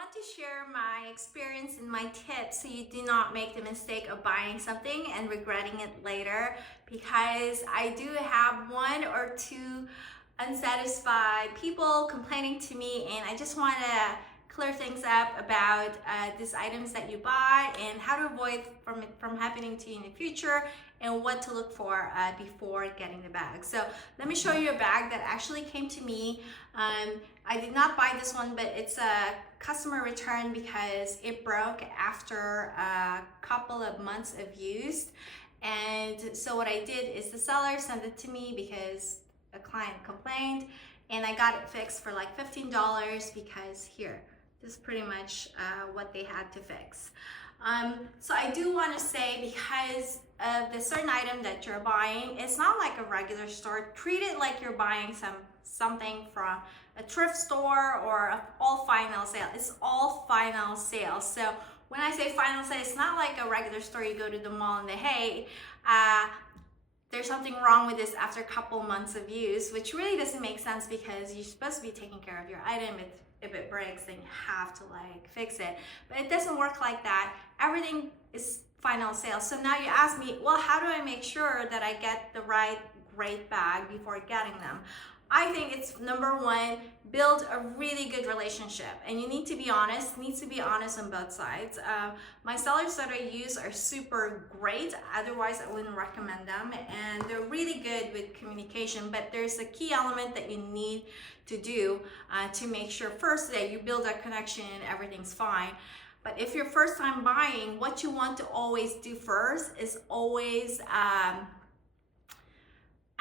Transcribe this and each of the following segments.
want to share my experience and my tips so you do not make the mistake of buying something and regretting it later, because I do have one or two unsatisfied people complaining to me, and I just want to clear things up about these items that you buy and how to avoid from happening to you in the future, and what to look for before getting the bag. So let me show you a bag that actually came to me. I did not buy this one, but it's a customer return because it broke after a couple of months of use. And so what I did is the seller sent it to me because a client complained, and I got it fixed for like $15 because here, this is pretty much what they had to fix. So I do want to say, because of the certain item that you're buying, it's not like a regular store. Treat it like you're buying something from a thrift store or a all final sale. It's all final sale. So when I say final sale, it's not like a regular store. You go to the mall and they, hey, there's something wrong with this after a couple months of use, which really doesn't make sense because you're supposed to be taking care of your item. If it breaks, then you have to like fix it. But it doesn't work like that. Everything is final sale. So now you ask me, well, how do I make sure that I get the right great bag before getting them? I think it's number one, build a really good relationship, and you need to be honest. Needs to be honest on both sides. My sellers that I use are super great, otherwise I wouldn't recommend them, and they're really good with communication. But there's a key element that you need to do to make sure first that you build that connection and everything's fine. But if you're first time buying, what you want to always do first is always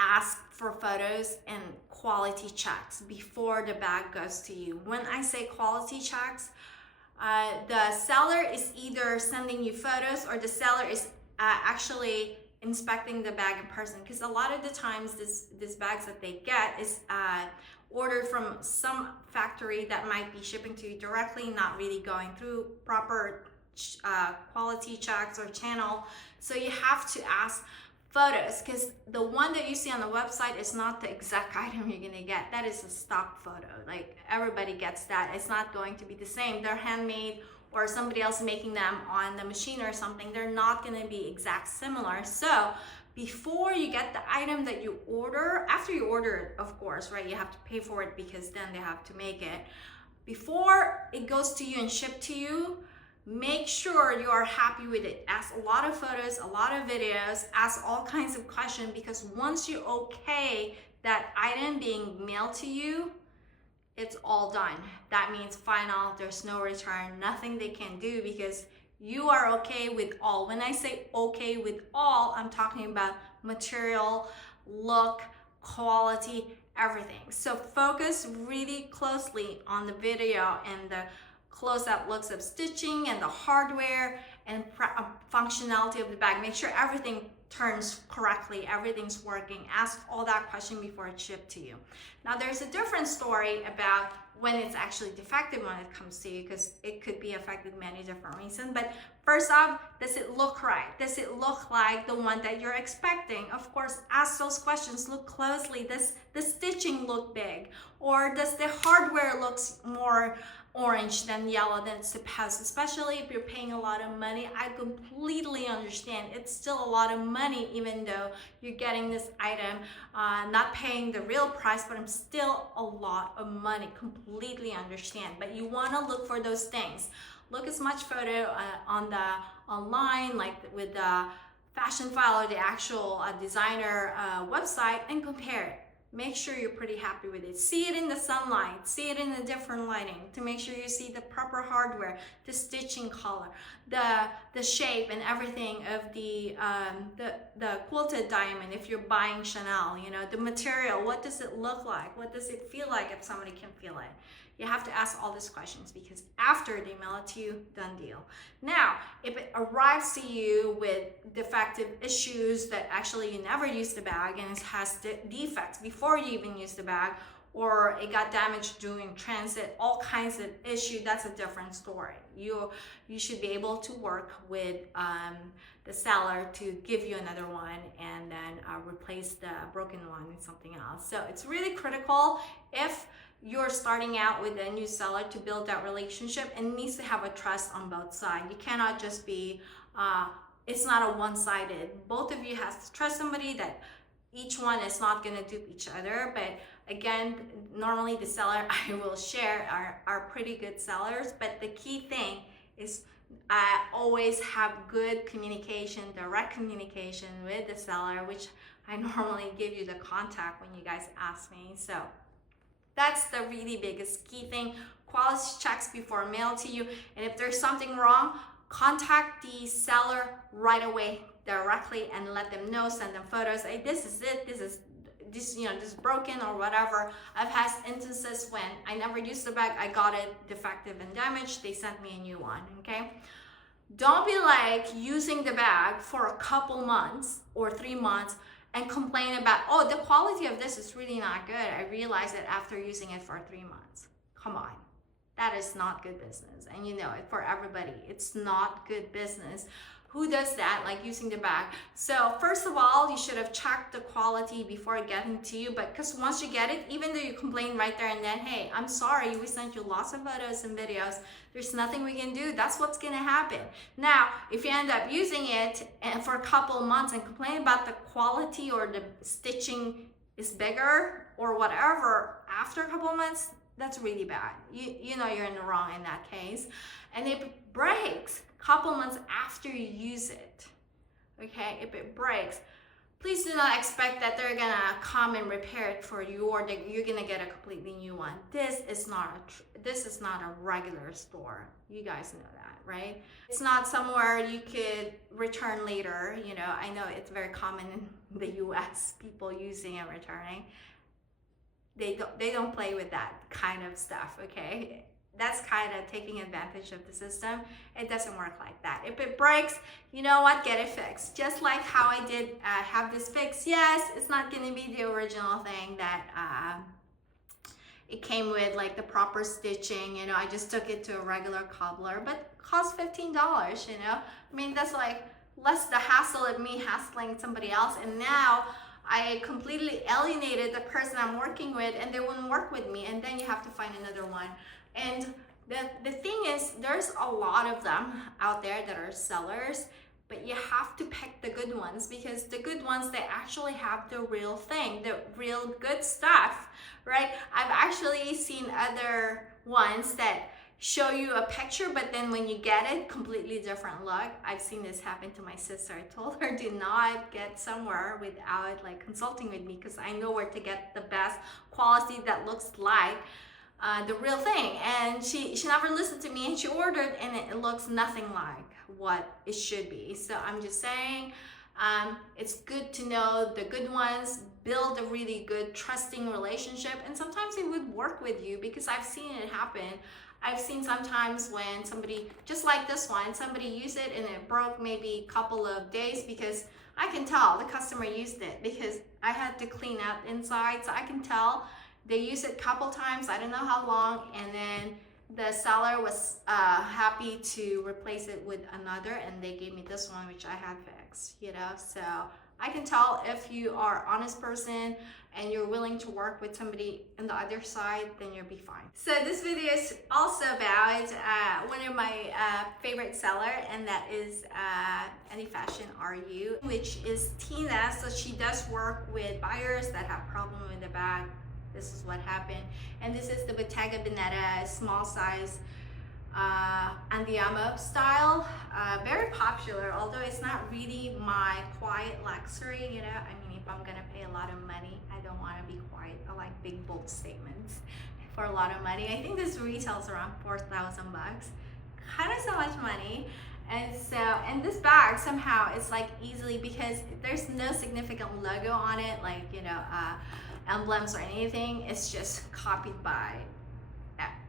ask for photos and quality checks before the bag goes to you. When I say quality checks, the seller is either sending you photos or the seller is actually inspecting the bag in person, because a lot of the times these bags that they get is ordered from some factory that might be shipping to you directly, not really going through proper quality checks or channel. So you have to ask photos, because the one that you see on the website is not the exact item you're gonna get. That is a stock photo. Like, everybody gets that. It's not going to be the same. They're handmade, or somebody else making them on the machine or something. They're not gonna be exact similar. So before you get the item that you order, after you order it, of course, right, you have to pay for it because then they have to make it. Before it goes to you and shipped to you, make sure you are happy with it. Ask a lot of photos, a lot of videos, ask all kinds of questions, because once you okay that item being mailed to you, it's all done. That means final, there's no return, nothing they can do, because you are okay with all. When I say okay with all, I'm talking about material, look, quality, everything. So focus really closely on the video and the close-up looks of stitching and the hardware and functionality of the bag. Make sure everything turns correctly, everything's working. Ask all that question before it's shipped to you. Now there's a different story about when it's actually defective when it comes to you, because it could be affected many different reasons. But first off, does it look right? Does it look like the one that you're expecting? Of course, ask those questions. Look closely. Does the stitching look big? Or does the hardware looks more orange than yellow than it's supposed? Especially if you're paying a lot of money. I completely understand. It's still a lot of money, even though you're getting this item, not paying the real price, but it's still a lot of money. Completely understand. But you want to look for those things. Look as much photo online, like with the fashion file or the actual designer website, and compare it. Make sure you're pretty happy with it. See it in the sunlight, see it in a different lighting to make sure you see the proper hardware, the stitching color, the shape and everything of the quilted diamond. If you're buying Chanel, you know, the material, what does it look like? What does it feel like if somebody can feel it? You have to ask all these questions, because after they mail it to you, done deal. Now, if it arrives to you with defective issues that actually you never used the bag and it has defects before you even used the bag, or it got damaged during transit, all kinds of issues, that's a different story. You should be able to work with the seller to give you another one and then replace the broken one with something else. So it's really critical. If you're starting out with a new seller to build that relationship, and it needs to have a trust on both sides. You cannot just be, it's not a one-sided. Both of you has to trust somebody that each one is not going to dupe each other. But again, normally the seller I will share are pretty good sellers, but the key thing is always have good communication, direct communication with the seller, which I normally give you the contact when you guys ask me. So that's the really biggest key thing. Quality checks before mail to you, and if there's something wrong, contact the seller right away directly and let them know, send them photos. Hey, this is it, this is broken or whatever. I've had instances when I never used the bag, I got it defective and damaged, they sent me a new one. Okay, don't be like using the bag for a couple months or 3 months and complain about, oh, the quality of this is really not good, I realized it after using it for 3 months. Come on, that is not good business, and you know it. For everybody, it's not good business. Who does that, like using the bag? So first of all, you should have checked the quality before getting to you, but because once you get it, even though you complain right there and then, hey, I'm sorry, we sent you lots of photos and videos, there's nothing we can do. That's what's gonna happen. Now, if you end up using it and for a couple months and complain about the quality or the stitching is bigger or whatever after a couple months, that's really bad. You know you're in the wrong in that case. And if it breaks a couple months after you use it, okay, if it breaks, please do not expect that they're gonna come and repair it for you, or that you're gonna get a completely new one. This is not a regular store. You guys know that, right? It's not somewhere you could return later. You know, I know it's very common in the US, people using and returning. They don't play with that kind of stuff, okay? That's kind of taking advantage of the system. It doesn't work like that. If it breaks, you know what? Get it fixed. Just like how I did have this fixed. Yes, it's not going to be the original thing that it came with, like the proper stitching. You know, I just took it to a regular cobbler, but it cost $15. You know, I mean, that's like less the hassle of me hassling somebody else. And now I completely alienated the person I'm working with, and they wouldn't work with me. And then you have to find another one. And the thing is, there's a lot of them out there that are sellers, but you have to pick the good ones, because the good ones, they actually have the real thing, the real good stuff, right? I've actually seen other ones that show you a picture, but then when you get it, completely different look. I've seen this happen to my sister. I told her, do not get somewhere without like consulting with me, because I know where to get the best quality that looks like the real thing. And she never listened to me, and she ordered, and it looks nothing like what it should be. So I'm just saying, it's good to know the good ones, build a really good trusting relationship, and sometimes it would work with you, because I've seen it happen. I've seen sometimes when somebody, just like this one, somebody used it and it broke maybe a couple of days, because I can tell the customer used it, because I had to clean out inside, so I can tell they used it a couple times, I don't know how long, and then the seller was happy to replace it with another, and they gave me this one, which I had fixed, you know. So I can tell if you are an honest person and you're willing to work with somebody on the other side, then you'll be fine. So this video is also about one of my favorite seller, and that is Any Fashion Are You, which is Tina. So she does work with buyers that have problem with the bag. This is what happened. And this is the Bottega Veneta small size Andiamo style. Very popular, although it's not really my quiet luxury, you know. I mean, if I'm gonna pay a lot of money, I don't want to be quiet. I like big bold statements for a lot of money. I think this retails around 4,000 bucks. Kind of so much money. And so, and this bag somehow it's like easily, because there's no significant logo on it, like, you know, emblems or anything. It's just copied by,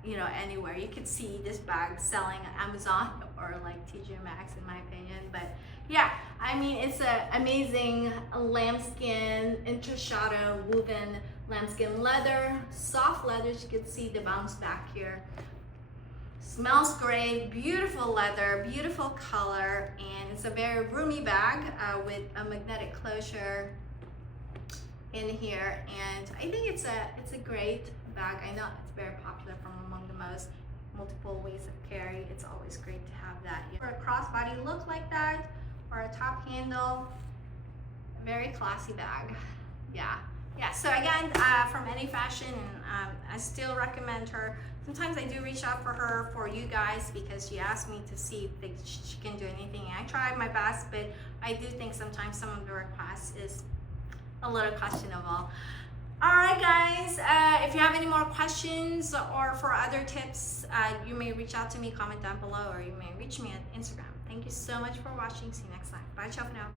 you know, anywhere. You could see this bag selling on Amazon or like TJ Maxx, in my opinion. But yeah, I mean, it's an amazing lambskin, intrecciato woven lambskin leather, soft leather. You can see the bounce back here. Smells great, beautiful leather, beautiful color, and it's a very roomy bag with a magnetic closure in here. And I think it's a great bag. I know it's very popular from among the most multiple ways of carry. It's always great to have that. For a crossbody look like that, or a top handle, very classy bag. Yeah. So again, from Any Fashion, and I still recommend her. Sometimes I do reach out for her for you guys because she asked me to see if she can do anything. I tried my best, but I do think sometimes some of the requests is a little questionable. All right, guys, if you have any more questions or for other tips, you may reach out to me, comment down below, or you may reach me on Instagram. Thank you so much for watching. See you next time. Bye, ciao for now.